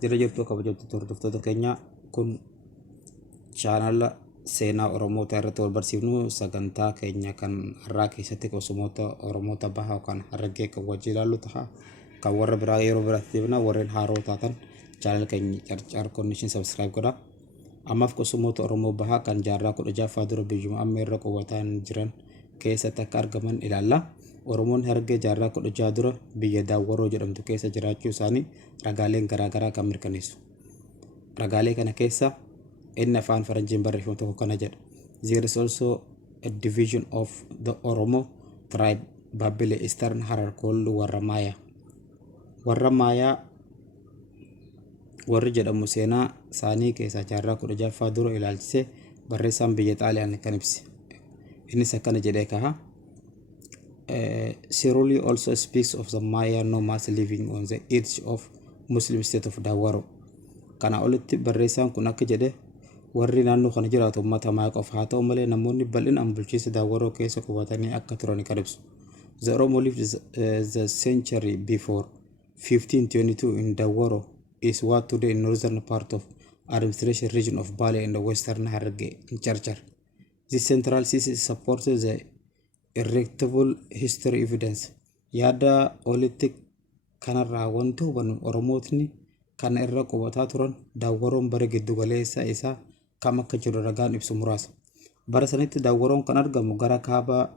Jira jirtu kabajamtoota hordoftoota keenya kun chaanala seenaa Oromoota irratti wal barsiifnu sagantaa keenya kan har'aa keessatti qosomoota Oromoota bahaa yookaan Harargee kan wajjin ilaallu ta'a. Kan warra biraa yeroo biraatti deebina warreen haaroo taatan chaanala keenya Carcar Connection subscribe godhaa. Ammaaf qosomoota Oromoo bahaa kan jaarraa 16ffaa dura biyyuma amma irra qubataan jiran keessatti akka argaman ilaalla. Oromoon Harargee jaarraa 16 dura biyya Daawwaroo jedhamtu keessa jiraachuu isaanii ragaaleen garaagaraa kan mirkaneessu. Ragaalee kana keessa inni afaan Faranjiin barreeffame tokko kana jedha. There is also a division of the Oromo tribe Babbile Eastern Harar called warra Maayaa. Warra Maayaa warri jedhamu seenaa isaanii keessaa jaarraa 16ffaa dura ilaalchisee barreessaan biyya Xaaliyaan kan ibse. Innis akkana jedhee kaha. Siruli also speaks of the Maya nomads living on the edge of Muslim state of Dawaro. Kana olitti barreessaan kun akka jedhe warri naannoo kana jiraatu uummata Maayaa qofa haa ta'u malee namoonni bal'inaan bulchiinsa Daawaroo keessa qubatanii akka turan kan ibsu. The Oromo lived the century before 1522 in Dawaro is what today in northern part of administration region of Bale and the western Harargee in Carcar. This central thesis supports the irreducible history evidence. Yaada olitti kanarraa wanti hubannu Oromootni kana irra qubataa turan Daawaroon bara giddu galeessa isaa kam akka jiru ragaan ibsu muraasa. Bara sanitti Daawaroon kan argamu gara kaabaa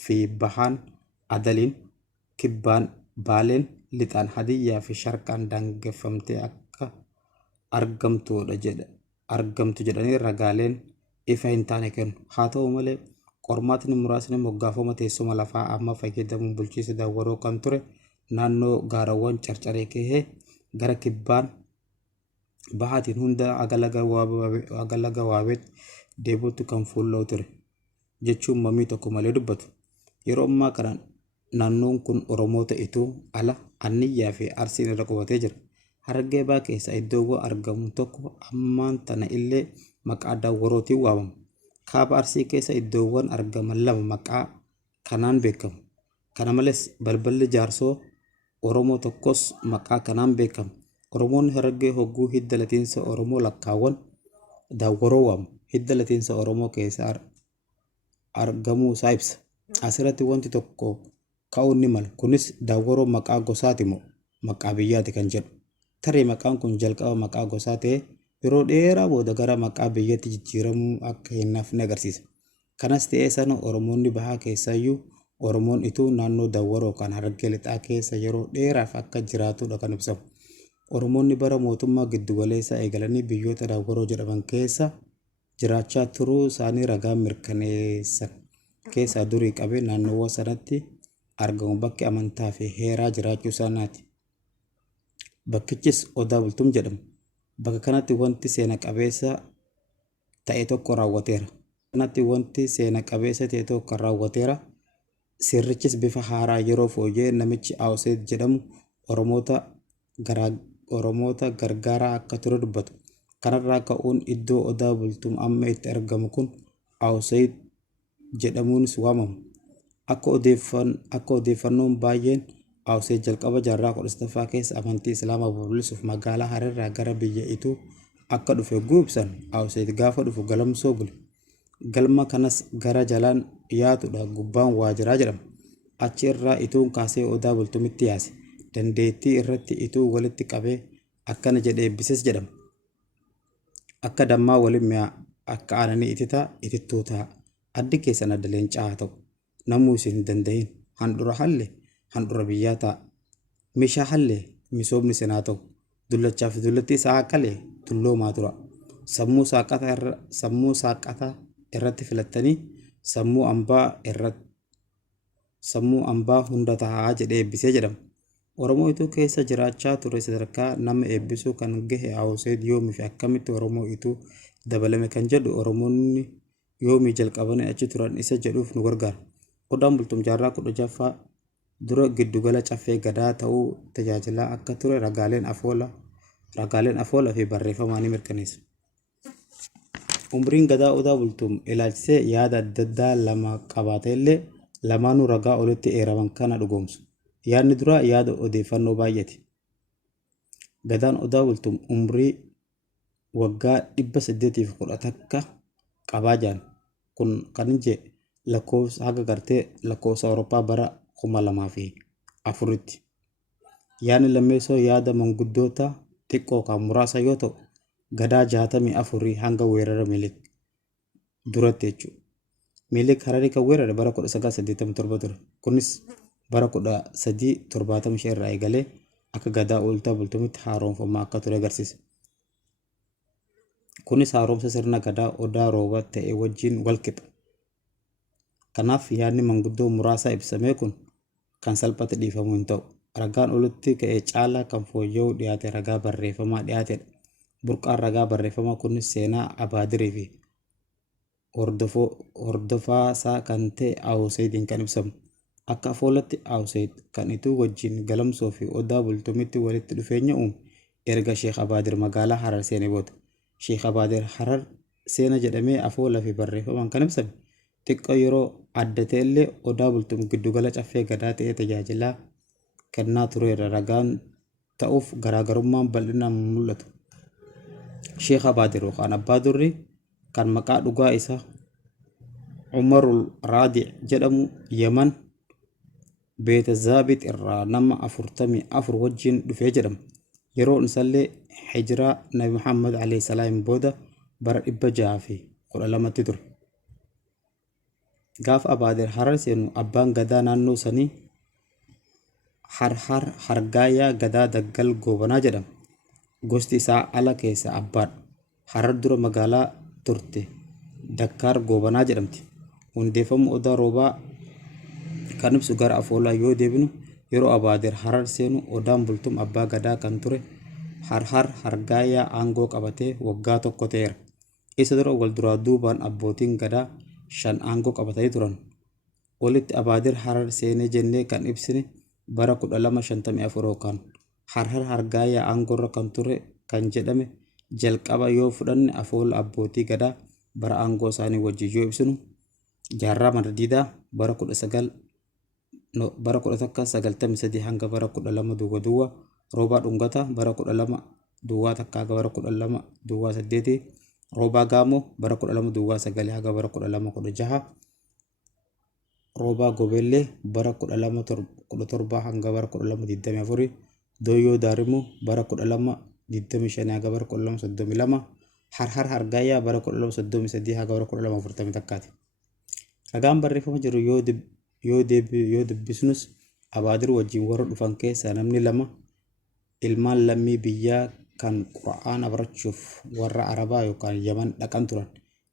fi bahaan Adaliin, kibbaan Baaleen, lixaan Hadiyyaa fi Sharqaan daangeffamtee akka argamtu jedhanii ragaaleen ifa hin taane kennu. Haa ta'u malee qormaatni muraasni moggaafama teessuma lafaa amma fayyadamuun bulchiinsa Daawaroo kan ture naannoo gaarawwan Carcaree kehee gara kibbaan bahaatiin hunda agalaga waabeetti deebi'utti kan fuulla'u ture jechuun mamii tokko malee dubbatu. Yeroo ammaa kana naannoon kun Oromoota ituu ala Anniyyaa fi Arsiin irra qubatee jira. Harargee baa keessa iddoowwan argamu tokko ammaan tana illee maqaa Daawarootiin waamamu. Kaaba Arsii keessa iddoowwan argaman lama maqaa kanaan beekamu. Kana malees balballi jaarsoo Oromoo tokkos maqaa kanaan beekamu. Oromoonni Harargee hogguu hidda latiinsa Oromoo lakkaawwan Daawaroo waamu. Hidda latiinsa Oromoo keessa argamuu isaa ibsa. Asirratti wanti tokko ka'uun ni mala. Kunis Daawaroo maqaa gosaati moo maqaa biyyaati kan jedhu. Tarii maqaan kun jalqaba maqaa gosaa ta'ee yeroo dheeraa booda gara maqaa biyyatti jijjiiramuu akka hin hafne agarsiisa. Kanas ta'ee sana Oromoonni bahaa keessayyuu Oromoon ituu naannoo Daawaroo kan Harargee lixaa keessa yeroo dheeraaf akka jiraatudha kan ibsamu. Oromoonni bara mootummaa giddugaleessaa eegalanii biyyoota Daawaroo jedhaman keessa jiraachaa turuu isaanii ragaan mirkaneessan. Keessaa durii qabee naannoowwan sanatti argamu bakki amantaa fi heeraa jiraachuu isaaniiti. Bakkichis Odaa Bultuum jedhama. Bakka kanatti wanti seena qabeessa ta'e tokko raawwateera. Sirrichis bifa haaraa yeroo fooyyee namichi Awuseet jedhamu Oromoota gargaaraa akka ture dubbatu. Kanarraa ka'uun iddoo Odaa Bultuum amma itti argamu kun Awuseet jedhamuunis waamamu. Akka odeeffannoon baay'een Awuseet jalqaba jaarraa 16ffaa keessa amantii Islaamaa babal'isuuf magaalaa Hararraa gara biyya ituu akka dhufe guubsan. Awuseet gaafa dhufu galamsoo bule. Galma kanas gara jalaan yaatudha gubbaan waajiraa jedhama. Achi irraa ituun kaasee Odaa Bultuumitti yaase. Dandeettii irratti ituu walitti qabee akkana jedhee eebbises jedhama. Akka dammaa waliin mi'a akka aananii itittuu ta'a. Addi keessan adda leencaa haa ta'u. Namuu isin hin danda'in. Handhura hallee handhura biyyaa ta'a. Meeshaa hallee misoomni isin haa ta'u. Dullachaa fi dullatti isaa haqalee tulloomaa tura. Sammuu saaqataa irratti filattanii sammuu ambaa hunda taa'aa jedhee eebbisee jedhama. Oromoo ituu keessa jiraachaa ture sadarkaa nama eebbisuu kan gahe Awuseet yoomii fi akkamitti Oromoo ituu dabalame kan jedhu Oromoonni yoomii jalqabanii achi turan isa jedhuuf nu gargaara. Odaan Bultuum jaarraa 16ffaa dura giddugala caffee gadaa ta'uu tajaajilaa akka ture ragaaleen afoolaa fi barreeffamaan ni mirkaneessa. Umriin gadaa Odaa Bultuum ilaalchisee yaada adda addaa lama qabaate illee lamaanuu ragaa olitti eeraman kana dhugoomsu. Yaadni duraa yaada odeeffannoo baay'eeti. Gadaan odaa bultum umrii waggaa 811 qabaa jiran. Kun kan inje lakkoofsa haga gartee lakkoofsa Awurooppaa bara 2004tti. Yaadni lammeessoo yaada manguddoota xiqqoo kan muraasa yoo ta'u, gadaa 64 hanga weerara Minilik duratti jechuudha. Minilik Hararii kan weerare bara 1987 ture. Kunis bara 1375 irraa eegalee akka gadaa ooltaa bultumitti haaromfamaa akka ture agarsiisa. Kunis haaromsa sirna gadaa odaa rooba ta'e wajjin wal qixa. Kanaaf yaadni manguddoo muraasa ibsamee kun kan salphate dhiifamuu hin ta'u. Ragaan olitti ka'ee caalaa kan fooyya'uu dhiyaate ragaa barreeffamaa dhiyaatedha. Burqaan ragaa barreeffamaa kunis seenaa Abaadirii fi hordofaa isaa kan ta'e Awuseediin kan ibsamu. Akka afoolatti Awuseed kan ituu wajjin galamsoo fi odaa bultumitti walitti dhufeenya uume erga Sheekh Abaadir magaalaa Harar seenee booda. Sheekh Abaadir Harar seena jedhamee afoolaa fi barreeffamaan kan ibsame xiqqoo yeroo adda ta'ellee odaa bultum giddugala caffee gadaa ta'ee tajaajilaa kennaa tureera. Ragaan ta'uuf garaagarummaan bal'inaan mul'atu. Sheekh Abaadir yookaan Abbaa Durrii kan maqaa dhugaa isaa Umarul Raadi' jedhamu Yaman Beeta Zaabit irraa nama 44 wajjin dhufee jedhama. Yeroo isallee hijiraa Nabi Muhammad alayhi salaam booda bara 612tti ture. Gaafa Abaadir Harar seenu abbaan gadaa naannoo sanii Hargaayaa gadaa Daggal Goobanaa jedhama. Gosti isaa ala keessa abbaadha. Harar dura magaalaa turte Dakkaar Goobanaa jedhamti. Hundeeffamuu odaa roobaa kan ibsu gara afoolaa yoo deebinu yeroo Abaadir Harar seenu odaan bultum abbaa gadaa kan ture Hargaayaa aangoo qabatee waggaa tokko ta'eera. Isa dura wal duraa duubaan abbootiin gadaa 5 aangoo qabatanii turan. Olitti Abaadir Harar seenee jennee kan ibsine bara 1254 yookaan Hargaayaa aangoorra kan ture kan jedhame jalqaba yoo fudhanne afoola abbootii gadaa bara aangoo isaanii wajjin yoo ibsinu jaarraa Maddiidaa bara 1193 hanga bara 12 duwwaa roobaa dhungata bara 12 duwwaa takka hanga bara 12 duwwaa 8 roobaa gaamoo bara 12 duwwaa 9 hanga bara 12 roobaa gobeellee bara 12 hanga bara 12 dooyyoo daarimuu bara 12 hanga bara 12 Hargaayaa bara 12 hanga bara 12 ragaan barreeffama jiru yoo dubbisnus Abaadir wajjin warra dhufan keessaa namni 2 ilmaan lammii biyyaa kan Qura'aana barachuuf warra Arabaa yookaan Yaman dhaqan turan.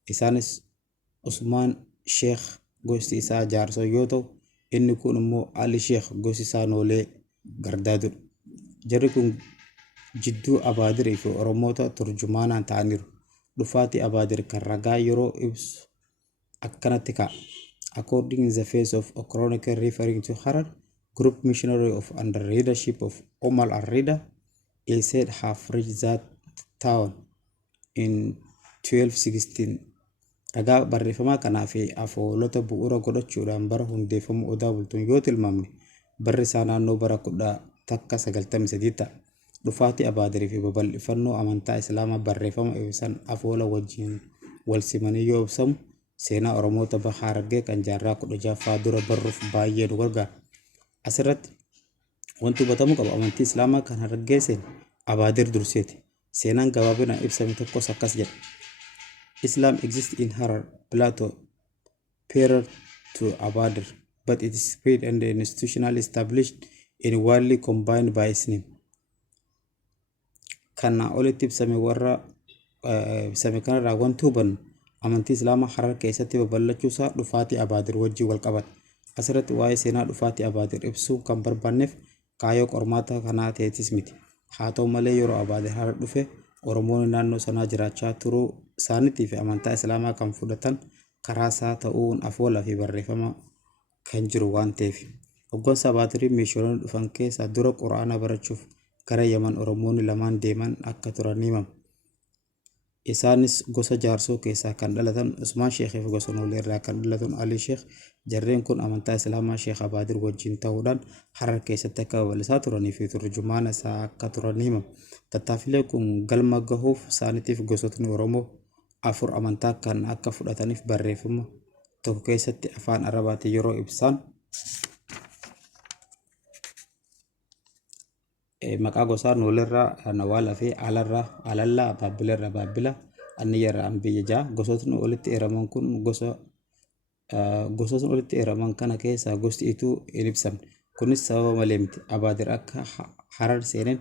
Isaanis Usmaan Sheekh gosti isaa Jaarsoo yoo ta'u, inni kun immoo Ali Sheekh gosti isaa Noolee Gardaadudha. Jarri kun jidduu Abaadir fi Oromoota turjumaanaan ta'aniiru. Dhufaatii Abaadir kan ragaa yeroo ibsu akkanatti ka'a. According to the face of a chronicle referring to Harar, group missionary of under leadership of Omar al-Rida, he said have reached that town in 1216. Ragaa barreeffamaa kanaa fi afoolota bu'uura godhachuudhaan bara hundeeffamuu odaa bultuun yoo tilmaamne barri isaa naannoo bara 1993 ta'a. Dhufaatii Abaadirii fi babal'ifannoo amantaa Islaamaa barreeffama ibsan afoola wajjin wal simanii yoo ibsamu seenaa Oromoota baha Harargee kan jaarraa 16ffaa dura barruuf baay'ee nu gargaara. Asirratti wanti hubatamuu qabu amantii Islaamaa kan Harargee seene Abaadir durseeti. Seenaan gabaabinaan ibsame tokkos akkas jedha. Islam exists in Harar Plateau prior to Abadir, but it is spread and institutionally established in widely combined by its name. Kana olitti ibsame warra ibsame kanarraa wanti hubannu amantii Islaamaa Harar keessatti babal'achuusaa dhufaatii Abaadir wajjin wal qabata. Asirratti waa'ee seenaa dhufaatii Abaadir ibsuu kan barbaanneef kaayyoo qormaata kanaa ta'etis miti. Haa ta'u malee yeroo Abaadir Harar dhufe Oromoonni naannoo sanaa jiraachaa turuu isaaniitii fi amantaa Islaamaa kan fudhatan karaa isaa ta'uun afoolaa fi barreeffama kan jiru waan ta'eef. Hoggansa Abaadirii meeshaaleen dhufan keessaa dura Qura'aana barachuuf gara Yaman Oromoonni lamaan deeman akka turan himama. isaanis gosa jaarsoo keessaa kan dhalatan Usmaan Sheekii fi gosa Noolee irraa kan dhalatan Ali Sheek. Jarreen kun amantaa Islaamaa Sheek Abaadir wajjin ta'uudhaan Harar keessatti akka babal'isaa turanii fi turjumaana isaa akka turan himama. Tattaaffileen kun galma gahuuf isaaniitiif gosootni Oromoo 4 amantaa kan akka fudhataniif barreeffama tokko keessatti afaan Arabaatiin yeroo ibsan maqaa gosaa Nooleerraa Nawaalaa fi Alallaa Baabbilarraa Baabbila Anniyyarraa Ambiyya ja'a. Gosootni walitti eeraman kun gosootni walitti eeraman kana keessaa gosti ituu hin ibsamne. Kunis sababa malee miti. Abaadir akka Harar seeneen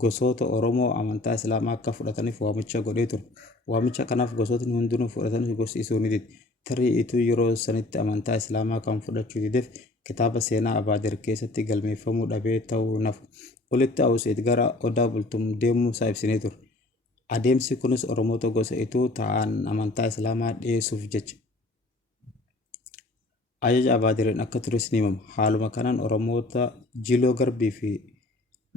gosoota Oromoo amantaa Islaamaa akka fudhataniif waamicha godhee ture. Waamicha kanaaf gosootni hundinuu fudhataniif gosti isuu ni dide. Tarii ituu yeroo sanitti amantaa Islaamaa kan fudhachuu dideef kitaaba seenaa Abaadir keessatti galmeeffamuu dhabee ta'uu nafu. Walitti Awuseet gara Odaa Bultum deemuu isaa ibsinee ture. Adeemsi kunis Oromoota gosa ituu ta'an amantaa Islaamaa dhiyeessuuf jecha. Ajaja Abaadiriin akka tures ni himama. Haaluma kanaan Oromoota Jiloo Garbii fi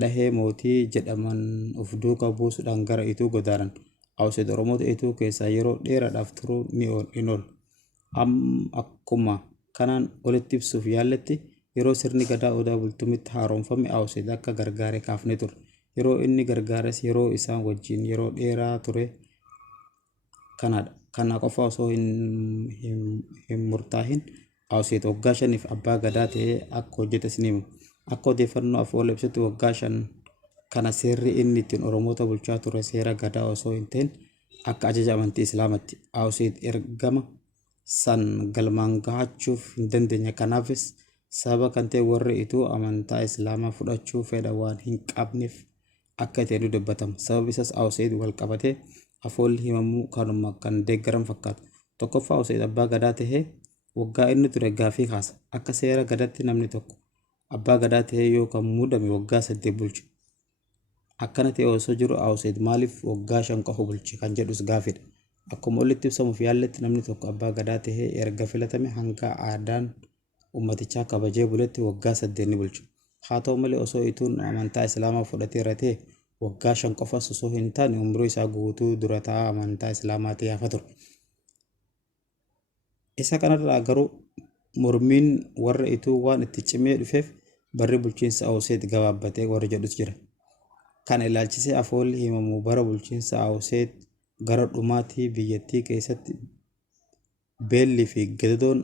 Dhahee Mootii jedhaman of duukaa buusuudhaan gara ituu godaanan. Awuseet Oromoota ituu keessaa yeroo dheeraadhaaf turuu ni ool. Akkuma kanaan olitti ibsuuf yaalletti yeroo sirni gadaa Odaa Bultumitti haaromfame Awuseet akka gargaaree kaafnee ture. Yeroo inni gargaares yeroo isaan wajjin yeroo dheeraa ture kanadha. Kana qofa osoo hin murtaahin Awuseet waggaa 5 abbaa gadaa ta'ee akka hojjetes ni hima. Akka odeeffannoo Afoola ibsutti waggaa 5 kana seerri inni ittiin Oromoota bulchaa ture seera gadaa osoo hin ta'in akka ajaja amantii Islaamaatti. Awuseet ergama san galmaan gahachuuf hin dandeenye. Kanaafis sababa kan ta'e warri ituu amantaa Islaamaa fudhachuu fedha waan hin qabneef akka ta'e dubbatama. Sababa isaas Awuseet wal qabatee Afoolli himamuu kanuma kan deeggaran fakkaata. Tokkoffaa Awuseet abbaa gadaa ta'ee waggaa inni ture gaafii kaasa. Akka seera gadaatti namni tokko abbaa gadaa ta'ee yoo kan muudame waggaa 8 bulcha. Akkana ta'e osoo jiru Awuseet maaliif waggaa 5 qofa bulche kan jedhus gaafidha. Akkuma olitti ibsamuuf yaalletti namni tokko abbaa gadaa ta'ee erga filatame hanga aadaan ummatichaa kabajee buletti waggaa 8 ni bulcha. Haa ta'u malee osoo ituun amantaa Islaamaa fudhateera ta'e waggaa 5 qofas osoo hin taane umrii isaa guutuu dura taa'aa amantaa Islaamaa ta'ee hafa ture. Isa kanarraa garuu mormiin warra ituu waan itti cimee dhufeef barri bulchiinsa Awuseet gabaabbatee warra jedhus jira. Kana ilaalchisee Afoolli himamu bara bulchiinsa Awuseet gara dhumaatii biyyattii keessatti beellii fi gadadoon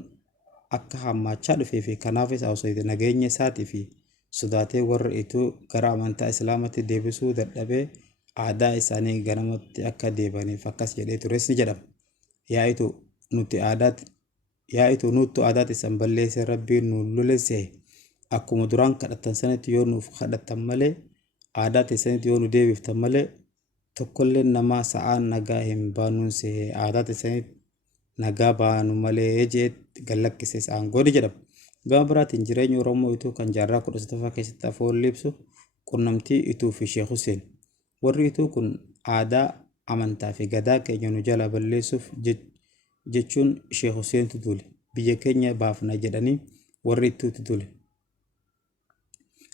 akka hammaachaa dhufee fi kanaafis Awuseet nageenya isaatii fi sodaatee warra ituu gara amantaa Islaamaatti deebisuu dadhabee aadaa isaanii ganamatti akka deebaniif akkas jedhee tures ni jedhama. Yaa ituu nuuttu aadaati san balleessee Rabbiin nu lolesse akkuma duraan kadhattan sanatti yoo nuuf kadhattan malee aadaa teessanitti yoo nu deebiftan malee tokkollee namaa sa'aan nagaa hin baanuun see aadaa teessanitti nagaa baanu malee jeetti gallakkise isaan godhi jedhama. Gama biraatiin jireenya Oromoo ituu kan jaarraa 19ffaa keessatti Afoolli ibsu qunnamtii ituu fi Sheek Huseen. Warri ituu kun aadaa amantaa fi gadaa keenya nu jalaa balleessuuf jechuun Sheek Huseentu tule. Biyya keenya baafna jedhanii warri itti tule.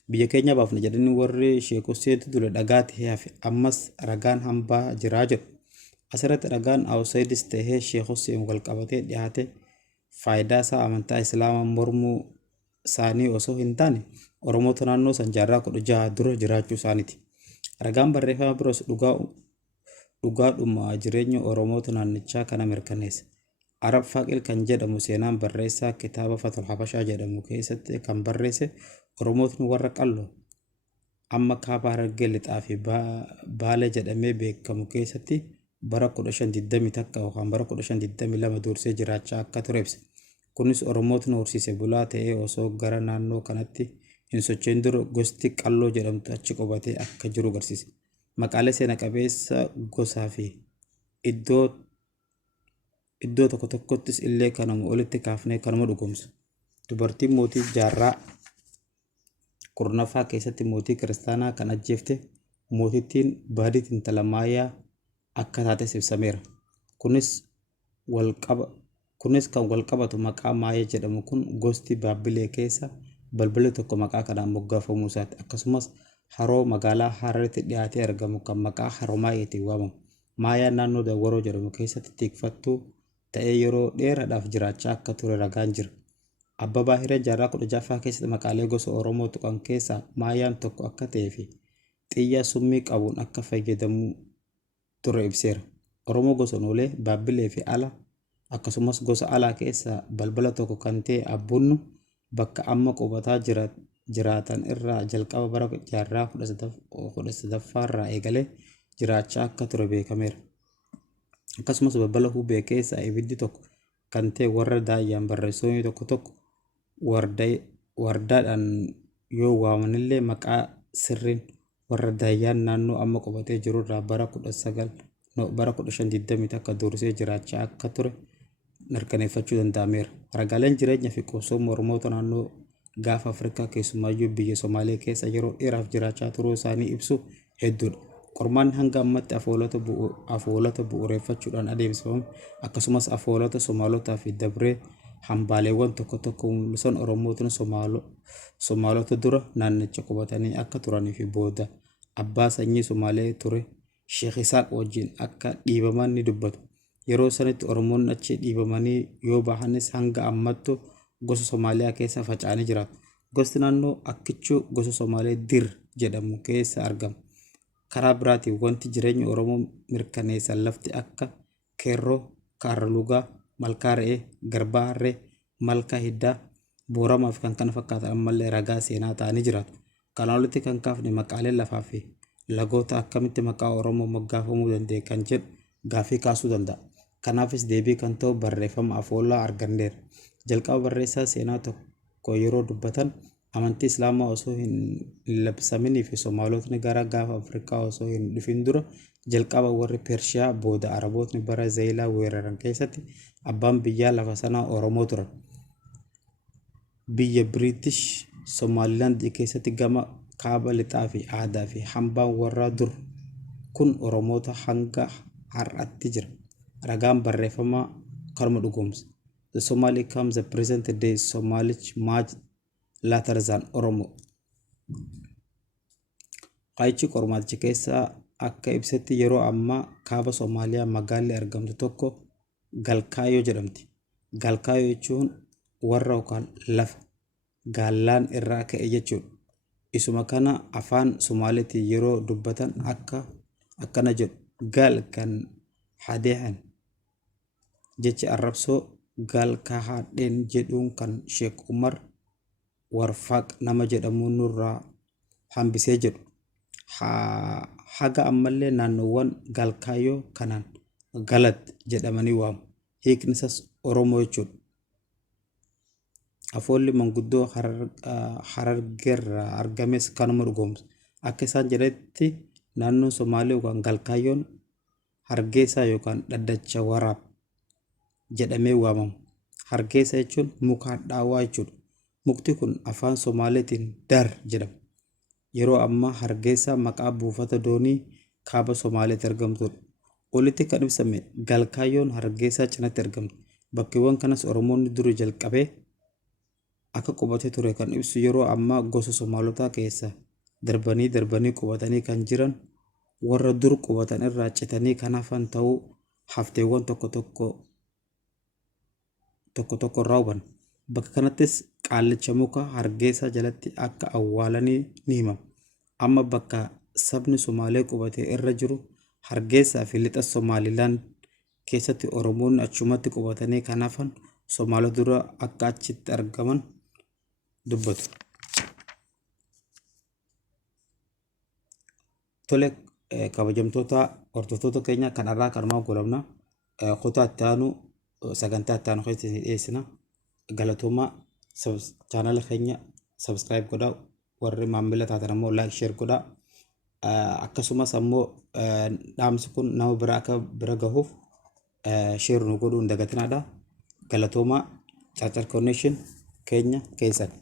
Biyya keenya baafna jedhanii warri Sheek Huseentu tule dhagaa ta'ee hafe ammas ragaan hambaa jiraa jiru. Asirratti ragaan Awuseetis ta'ee Sheek Huseen wal qabatee dhiyaate faayidaa isaa amantaa Islaamaa mormuu isaanii osoo hin taane Oromoota naannoo san jaarraa 16 dura jiraachuu isaaniiti. Ragaan barreeffama biroos dhugaadhuma jireenya Oromoota naannichaa kana mirkaneessa. Arab Faaqil kan jedhamu seenaan barreessaa kitaaba Fatul Habashaa jedhamu keessatti kan barreesse Oromootni warra qalloo amma kaaba Harargee lixaa fi Baale jedhamee beekamu keessatti bara 1520 takka yookaan bara 1522 dursee jiraachaa akka ture ibsa. Kunis Oromootni horsiise bulaa ta'ee osoo gara naannoo kanatti hin socho'in dura gosti qalloo jedhamtu achi qubatee akka jiru agarsiisa. Maqaalee seena qabeessa gosaa fi iddoo tokko tokkottis illee kanuma olitti kaafnee kanuma dhugoomsa. Dubartiin mootii jaarraa 10ffaa keessatti mootii kiristaanaa kan ajjeefte mootittiin Baadit intala Maayaa akka taates ibsameera. Kunis kan wal qabatu maqaa Maayaa jedhamu kun gosti Baabbilee keessa balballi tokko maqaa kanaan moggaafamuu isaati. Akkasumas haroo magaalaa Hararitti dhiyaatee argamu kan maqaa Haroo Maayeetiin waamamu. maayaan naannoo Dawwaroo jedhamu keessatti tikfattuu ta'ee yeroo dheeraadhaaf jiraachaa akka ture ragaan jira. Abbabaa Hiree jaarraa 16ffaa keessatti maqaalee gosa Oromoo tuqan keessaa maayaan tokko akka ta'ee fi xiyyaa summii qabuun akka fayyadamu ture ibseera. Oromoo Gosonoolee, Baabbilee fi Ala akkasumas gosa alaa keessaa balbala tokko kan ta'e Abbunnu bakka amma qubataa jiraatan irraa jalqaba bara jaarraa 18ffaarraa eegalee jiraachaa akka ture beekameera. Akkasumas balbala Hubee keessaa ibiddi tokko kan ta'e warra Daayyaan barreessitoonni tokko tokko wardaadhaan yoo waamanillee maqaa sirriin warra Daayyaan naannoo amma qubatee jirurraa bara 1520 akka dursee jiraachaa akka ture mirkaneeffachuu danda'ameera. Ragaaleen jireenya fi qosooma Oromoota naannoo gaafa Afrikaa keessumaayyuu biyya Somaalee keessa yeroo dheeraaf jiraachaa turuu isaanii ibsu hedduudha. Qormaanni hanga ammatti afoolota bu'uureeffachuudhaan adeemsifamu akkasumas afoolota Somaalotaa fi dabree hambaaleewwan tokko tokko mul'isan Oromootni Somaalota dura naannicha qubatanii akka turanii fi booda abbaa sanyii Somaalee ture Sheekh Isaaq wajjin akka dhiibaman ni dubbatu. Yeroo sanitti Oromoonni achi dhiibamanii yoo bahanis hanga ammattu gosa Somaaliyaa keessa faca'anii jiraatu. Gosti naannoo Akkichuu gosa Somaalee Dir jedhamu keessa argama. Karaa biraatiin wanti jireenya Oromoo mirkaneessan lafti akka Keerroo, Kaarlugaa, Malkaa Re'ee, Garbaa Harree, Malkaa Hiddaa, Booramaa fi kan kana fakkaatan ammallee ragaa seenaa ta'anii jiraatu. Kanaan olitti kan kaafne maqaalee lafaa fi lagoota akkamitti maqaa Oromoo moggaafamuu danda'e kan jedhu gaaffii kaasuu danda'a. Kanaafis deebii kan ta'u barreeffama afoolaa arganneera. Jalqaba barreessaa seenaa tokko yeroo dubbatan amantii Islaamaa osoo hin labsaminii fi Somaalotni gara gaafa Afrikaa osoo hin dhufin dura jalqaba warri Pershiyaa booda Arabootni bara Zeeyilaa weeraran keessatti abbaan biyyaa lafa sanaa Oromoo turan. Biyya British Somaliland keessatti gama kaaba lixaa fi aadaa fi hambaan warra dur kun Oromoota hanga har'aatti jira. Ragaan barreeffamaa kanuma dhugoomsa. The Somali comes the present day Somalish much later than Oromo. Qaayichi qormaaticha keessaa akka ibsetti yeroo ammaa kaaba Somaaliyaa magaalli argamtu tokko Galkaayoo jedhamti. Galkaayoo jechuun warra yookaan lafa gaallaan irraa ka'e jechuudha. Isuma kana afaan Somaaliitiin yeroo dubbatan akkana jedhu gaal kan hadeehan jechi arrabsoo gaal kahadheen jedhuun kan Sheek Umar Warfaaq nama jedhamuun nurraa hambisee jedhu. Haga ammallee naannoowwan Galkaayoo kanaan Galat jedhamanii waamu. Hiikni isaas Oromoo jechuudha. Afoolli manguddoo Harargeerraa argames kanuma dhugoomsa. Akka isaan jedhetti naannoon Somaalee yookaan Galkaayoon Hargeysaa yookaan dhaddacha waraab jedhamee waamamu. Hargeysa jechuun muka hadhaawaa jechuudha. Mukti kun afaan Somaaliitiin Dar jedhama. Yeroo ammaa Hargeysaa maqaa buufata doonii kaaba Somaaliitti argamtudha. Olitti kan ibsame Galkaayoon Hargeysaa cinaatti argamti. Bakkeewwan kanas Oromoonni durii jalqabee akka qubatee ture kan ibsu yeroo ammaa gosa Somaalotaa keessa darbanii qubatanii kan jiran warra dur qubatan irraa citanii kan hafan ta'uu hafteewwan tokko tokko irraa hubanna. Bakka kanattis qaallicha muka Hargeysaa jalatti akka awwaalanii ni himama. Amma bakka sabni Somaalee qubatee irra jiru Hargeysaa fi lixa Somaaliland keessatti Oromoonni achumatti qubatanii kan hafan Somaalota dura akka achitti argaman dubbatu. Tole kabajamtoota hordoftoota keenya kanarraa kanumaan goolabna. Kutaa itti aanu sagantaa itti aanu keessatti dhiyeessina. Galatooma chaanala keenya subscribe godhaa. Warri maamila taatan ammoo like share godhaa. Akkasumas ammoo dhaamsi kun nama bira akka bira gahuuf share nu godhuu hin dagatinaadha. Galatooma Churchill Connection keenya keessatti.